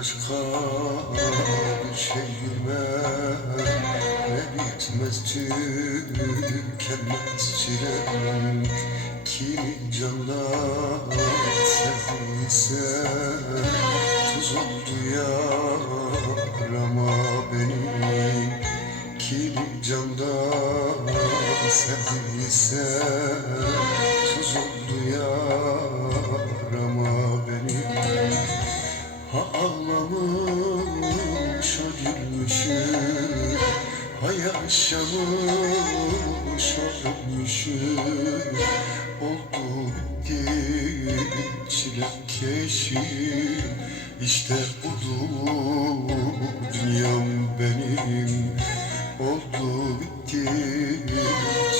başka bir Ne bitmez tükenmez çilem Ki canla sen ise Tuz oldu yarama benim Ki canla sen ise Tuz oldu yarama Ha yaşamış, ölmüşüm Oldu bitti çilekeşim İşte budur dünyam benim Oldu bitti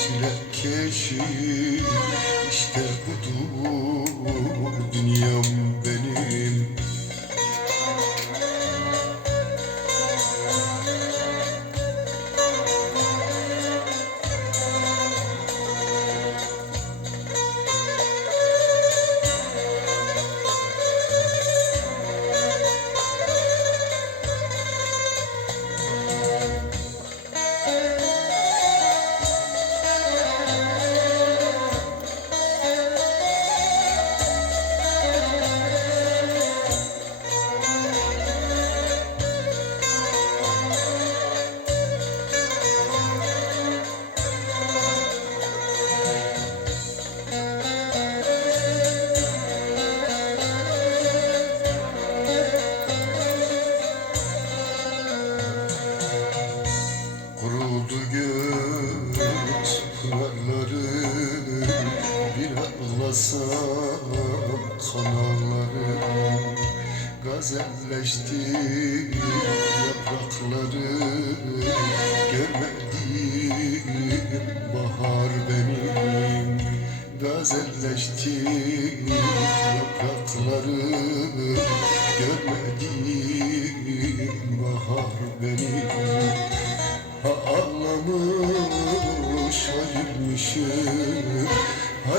çilekeşim İşte kanalları Gazelleşti yaprakları Görmediğim bahar benim Gazelleşti yaprakları Görmediğim bahar benim Ha ağlamış, ha gülmüşüm Ha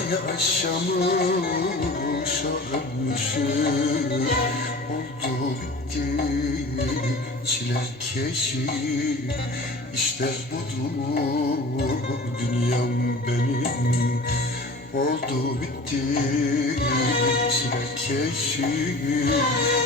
ölmüşüm Oldu bitti çilekeşim İşte budur dünyam benim. Oldu bitti İşte budur